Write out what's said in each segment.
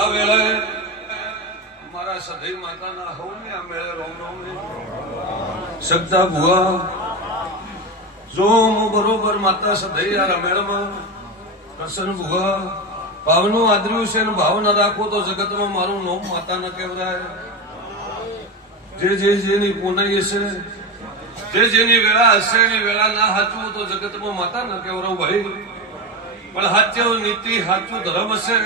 આ વેળાએ મારા સદૈવ માતાના હવને આ મેળે રોમ રોમ સગતા ભુવા જો હું બરોબર માતા સદૈવ આ રમેળમાં પ્રસન્ન ભુવા ભાવનું આદર્યું છે ને ભાવ ન રાખો તો જગતમાં મારું નામ માતા ન કહેવાય. જેની પુનાઈ હશે જેની વેળા હશે એની વેળા ના હાચવું તો જગતમાં માતા ન કહેવાય ભાઈ. પણ હાચો નીતિ હાચું ધર્મ હશે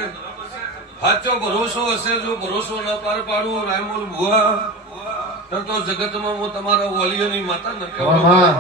સાચો ભરોસો હશે. જો ભરોસો ન પાર પાડું રાયમોલ ભુવા તો જગતમાં હું તમારા વાલીઓની માતા ન કહેવાય.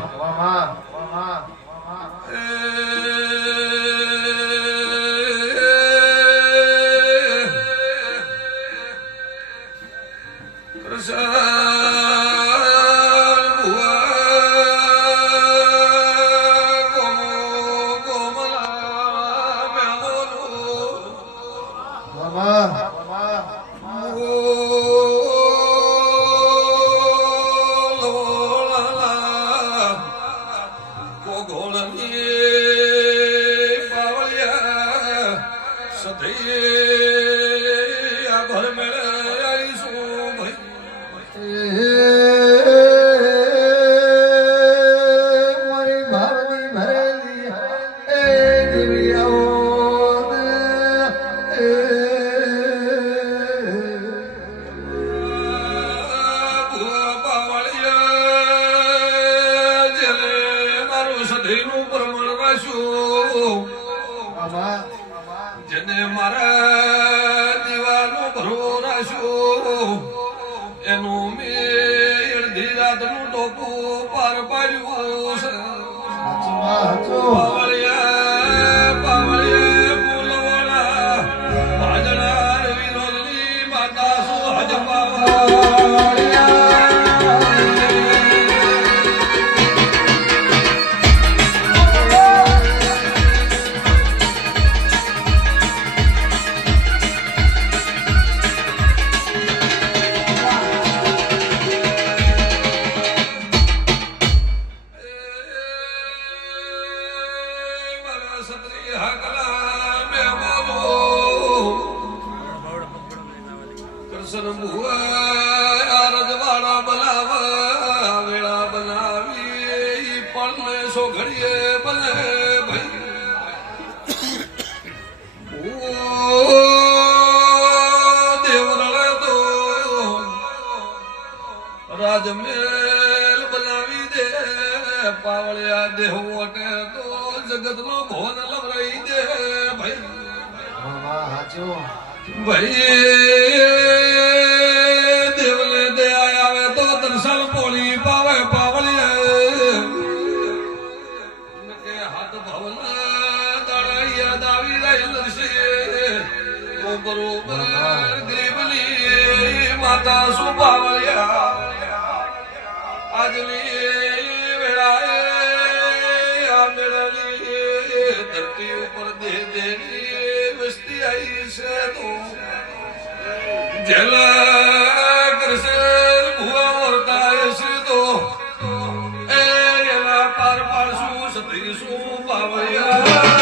જેને મારા દીવાનો ભરો રાખ્યો એનું મેં અડધી રાતનું ટોપું પાર પાડ્યું છે. પાવળિયા બોલવાળા ભાજણા વિરોધની માતા શું હજપાવા રજવાડા બનાવા વેળા બનાવી પણ સો ઘડીએ બને દેવરણે તો રાજમેલ બનાવી દે પાવળિયા દેહ ઓટે તો જગત નો ભવન લવરાઈ દે ભાઈ દેવને દયા આવે તો દર્શન પોળી પાવે પાવળીએ હાથ ભવન દાડાઈયા દાવી રહેલ છે તો બરોબર ગરીબની માતા શું પાવળિયા આજની વેળાએ આ મેળાની ધરતી ઉપર દેની વસ્તી આવી છે તો જેલા કૃષ્ણ ભુવા વર્તાય છે તો એના પાર પાડશું સતીશું પાવળિયા